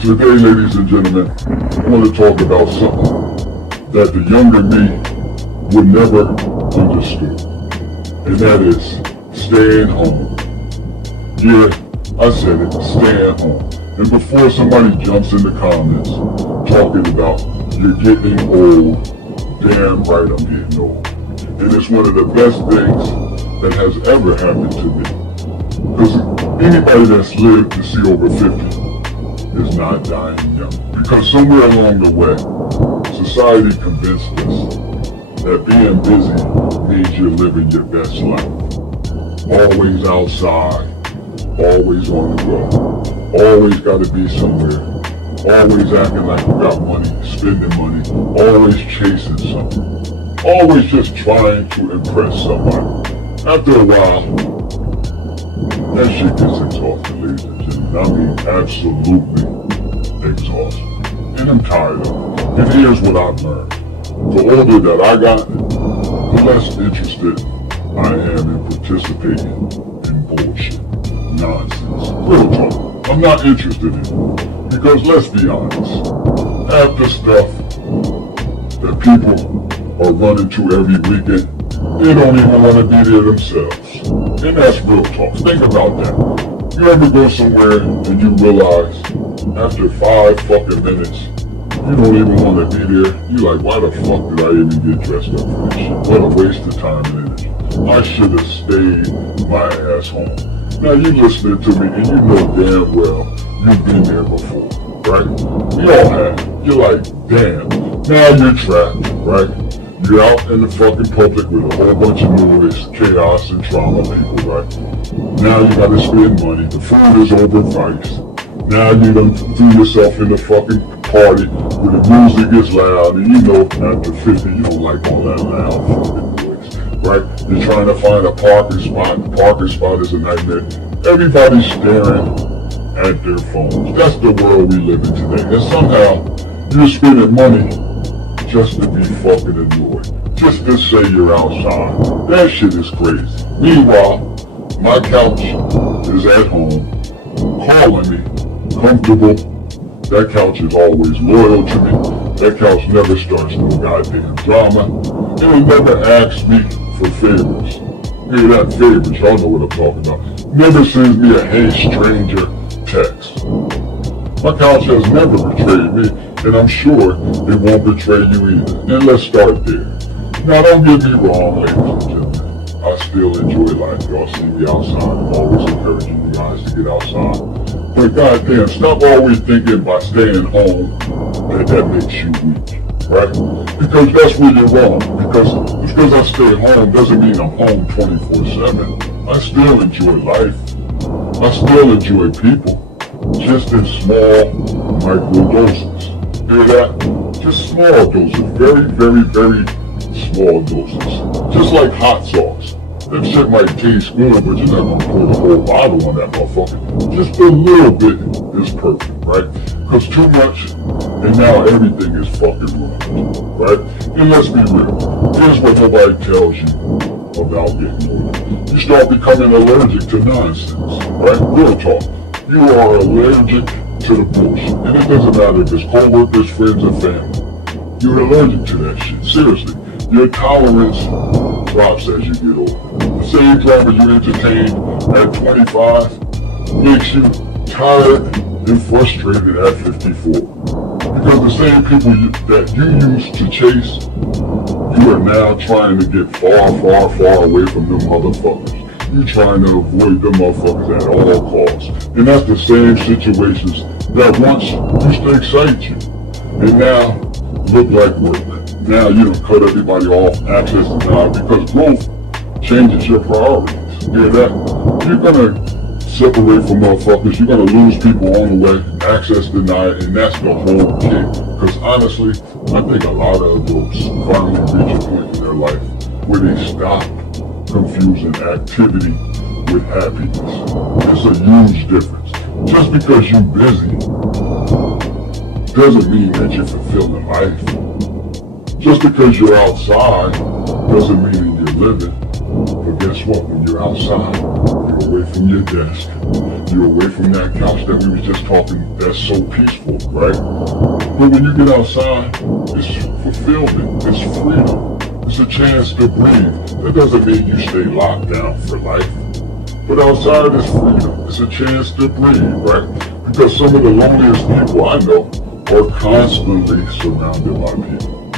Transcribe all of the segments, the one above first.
Today, ladies and gentlemen, I want to talk about something that the younger me would never understood, and that is staying home. Yeah, I said it, staying home. And before somebody jumps in the comments talking about you're getting old, damn right I'm getting old. And it's one of the best things that has ever happened to me. Because anybody that's lived to see over 50 is not dying young. Because somewhere along the way, society convinced us that being busy means you're living your best life. Always outside, always on the road, always got to be somewhere, always acting like you got money, spending money, always chasing something, always just trying to impress somebody. After a while, that shit gets exhausting, ladies and gentlemen. I mean, absolutely exhausting. And I'm tired of it. And here's what I've learned. The older that I got, the less interested I am in participating in bullshit, nonsense, real talk. I'm not interested in it. Because let's be honest, half the stuff that people are running to every weekend, they don't even want to be there themselves. And that's real talk. Think about that. You ever go somewhere and you realize after 5 fucking minutes, you don't even want to be there. You're like, why the fuck did I even get dressed up for this shit? What a waste of time and energy. I should have stayed my ass home. Now you listening to me and you know damn well you've been there before, right? We all have. You're like, damn, now you're trapped, right? You're out in the fucking public with a whole bunch of noise, chaos, and trauma people, right? Now you gotta spend money. The food is overpriced. Now you done threw yourself in the fucking party where the music is loud, and you know after 50 you don't like all that loud fucking noise, right? You're trying to find a parking spot. The parking spot is a nightmare. Everybody's staring at their phones. That's the world we live in today. And somehow you're spending money just to be fucking annoyed. Just to say you're outside. That shit is crazy. Meanwhile, my couch is at home, calling me, comfortable. That couch is always loyal to me. That couch never starts no goddamn drama. It'll never ask me for favors. Hey, that favors, y'all know what I'm talking about. Never sends me a hey stranger text. My couch has never betrayed me, and I'm sure it won't betray you either. And let's start there. Now don't get me wrong, ladies and gentlemen. I still enjoy life. Y'all see me outside. I'm always encouraging you guys to get outside. But goddamn, stop always thinking by staying home that makes you weak, right? Because that's where you're wrong. Because I stay home doesn't mean I'm home 24/7. I still enjoy life. I still enjoy people. Just in small micro doses. Hear that? Just small doses. Very, very, very small doses. Just like hot sauce. That shit might taste good, but you're not gonna pour the whole bottle on that motherfucker. Just a little bit is perfect, right? Because too much, and now everything is fucking ruined, right? And let's be real. Here's what nobody tells you about getting older. You start becoming allergic to nonsense, right? Real talk. You are allergic to the bullshit. And it doesn't matter if it's co-workers, friends, or family. You're allergic to that shit. Seriously. Your tolerance drops as you get older. The same drama you entertained at 25 makes you tired and frustrated at 54. Because the same people that you used to chase, you are now trying to get far, far, far away from them motherfuckers. You're trying to avoid them motherfuckers at all costs. And that's the same situations that once used to excite you. And now look like work. Now you don't cut everybody off, access denied, because growth changes your priorities. Hear that? You're gonna separate from motherfuckers, you're gonna lose people on the way, access denied, and that's the whole kid. Because honestly, I think a lot of adults finally reach a point in their life where they stop confusing activity with happiness. It's a huge difference. Just because you're busy doesn't mean that you're fulfilling life. Just because you're outside doesn't mean you're living. But guess what? When you're outside, you're away from your desk. You're away from that couch that we was just talking, that's so peaceful, right? But when you get outside, it's fulfillment, it's freedom, it's a chance to breathe. That doesn't mean you stay locked down for life. But outside is freedom, it's a chance to breathe, right? Because some of the loneliest people I know are constantly surrounded by people,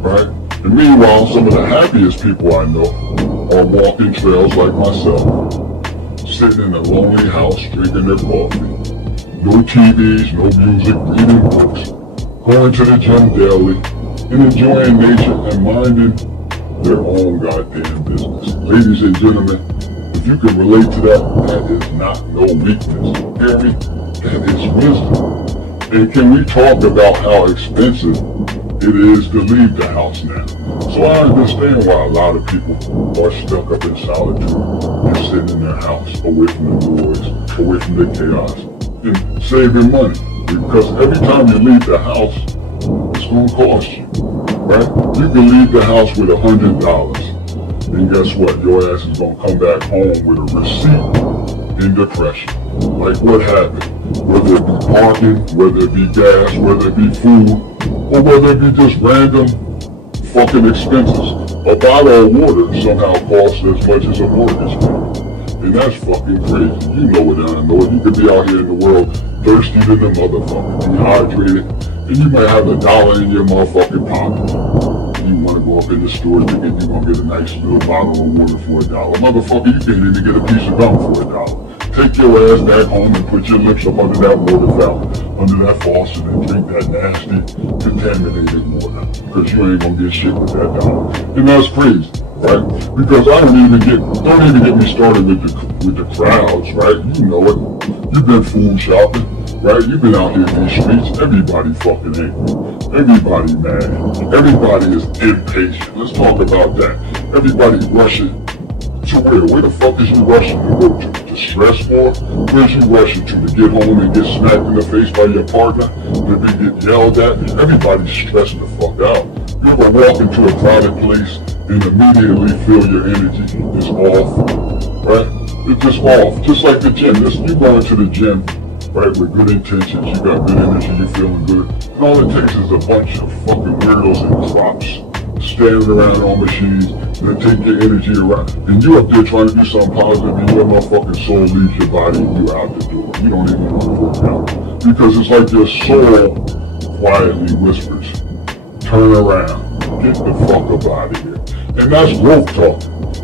right? And meanwhile, some of the happiest people I know are walking trails like myself, sitting in a lonely house, drinking their coffee. No TVs, no music, reading books, going to the gym daily, and enjoying nature and minding their own goddamn business. Ladies and gentlemen, if you can relate to that, that is not no weakness. Hear me? That is wisdom. And can we talk about how expensive it is to leave the house now? So I understand why a lot of people are stuck up in solitude and sitting in their house, away from the noise, away from the chaos, and saving money. Because every time you leave the house, it's going to cost you, right? You can leave the house with $100, and guess what? Your ass is going to come back home with a receipt in depression. Like what happened? Whether it be parking, whether it be gas, whether it be food, or whether it be just random fucking expenses. A bottle of water somehow costs as much as a mortgage payment. And that's fucking crazy. You know it and I know it. You could be out here in the world thirsty to the motherfucker, dehydrated, and you might have $1 in your motherfucking pocket. You want to go up in the store thinking you're going to get a nice little bottle of water for $1. Motherfucker, you can't even get a piece of gum for $1. Take your ass back home and put your lips up under that water fountain, under that faucet, and drink that nasty, contaminated water. Because you ain't gonna get shit with that $1. And that's crazy, right? Because don't even get me started with the crowds, right? You know it. You've been food shopping, right? You've been out here in these streets. Everybody fucking angry. Everybody mad. Everybody is impatient. Let's talk about that. Everybody rushing to where? Where the fuck is you rushing to go to? To stress for? Where's you rushing to get home and get smacked in the face by your partner? To get yelled at? Everybody's stressing the fuck out. You ever walk into a crowded place and immediately feel your energy is off, right? It's just off. Just like the gym. Listen, you go into the gym, right, with good intentions, you got good energy, you feeling good. And all it takes is a bunch of fucking weirdos and crops standing around on machines that take your energy around. And you up there trying to do something positive and your motherfucking soul leaves your body and you out the door. You don't even want to work out. Because it's like your soul quietly whispers, turn around, get the fuck up out of here. And that's growth talk,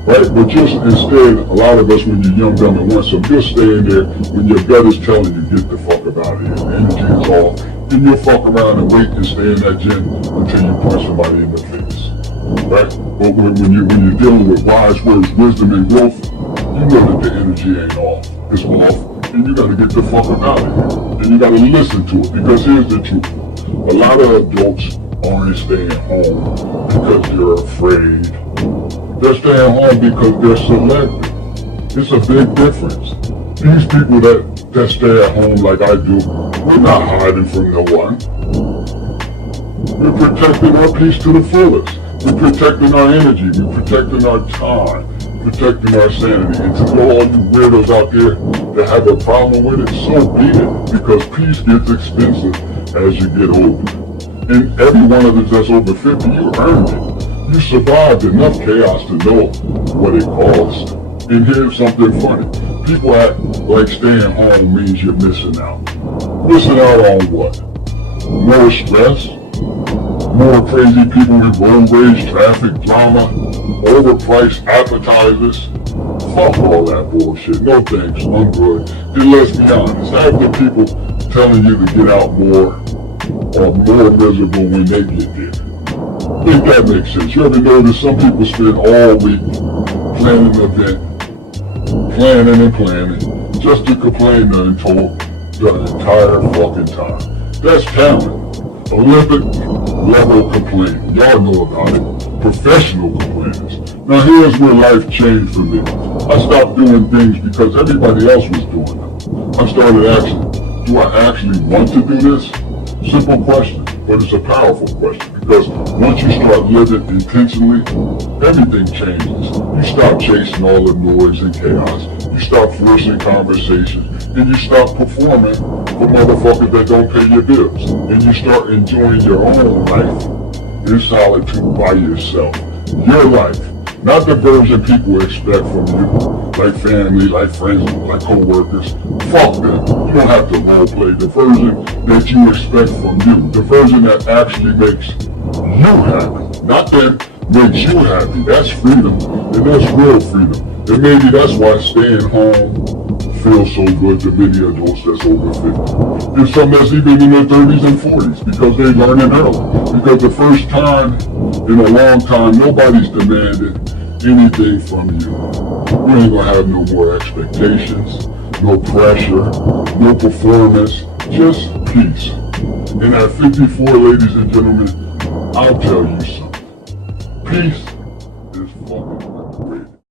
right? But just instead, a lot of us when you're young, dumb, and winsome, you're staying there when your gut is telling you, get the fuck up out of here. The energy is off. Then you'll fuck around and wait and stay in that gym until you punch somebody in the face. Right? But when you're dealing with wise words, wisdom, and growth, you know that the energy ain't off. It's off, and you gotta get the fuck out of here. And you gotta listen to it, because here's the truth. A lot of adults aren't staying home because they're afraid. They're staying home because they're selective. It's a big difference. These people that stay at home like I do, we're not hiding from no one. We're protecting our peace to the fullest. We're protecting our energy. We're protecting our time. Protecting our sanity. And to all you weirdos out there that have a problem with it, so be it. Because peace gets expensive as you get older. And every one of us that's over 50, you earned it. You survived enough chaos to know what it costs. And here's something funny. People act like staying home means you're missing out. Missing out on what? More stress? More crazy people with road rage, traffic, drama, overpriced appetizers? Fuck all that bullshit. No thanks, I'm good. And let's be honest, half the people telling you to get out more are more miserable when they get there. I think that makes sense. You ever notice some people spend all week planning an event, planning, just to complain until the entire fucking time. That's talent. Olympic level complaining. Y'all know about it. Professional complainers. Now here's where life changed for me. I stopped doing things because everybody else was doing them. I started asking, do I actually want to do this? Simple question, but it's a powerful question, because once you start living intentionally, everything changes. You stop chasing all the noise and chaos. You You stop forcing conversations, and you stop performing for motherfuckers that don't pay your bills. And you start enjoying your own life in solitude by yourself. Your life. Not the version people expect from you, like family, like friends, like co-workers. Fuck them. You don't have to role play. The version that you expect from you. The version that actually makes you happy. Not that makes you happy. That's freedom. And that's real freedom. And maybe that's why staying home feels so good to many adults that's over 50. And some that's even in their 30s and 40s because they learn it early. Because the first time in a long time, nobody's demanding anything from you. We ain't gonna have no more expectations, no pressure, no performance, just peace. And at 54, ladies and gentlemen, I'll tell you something. Peace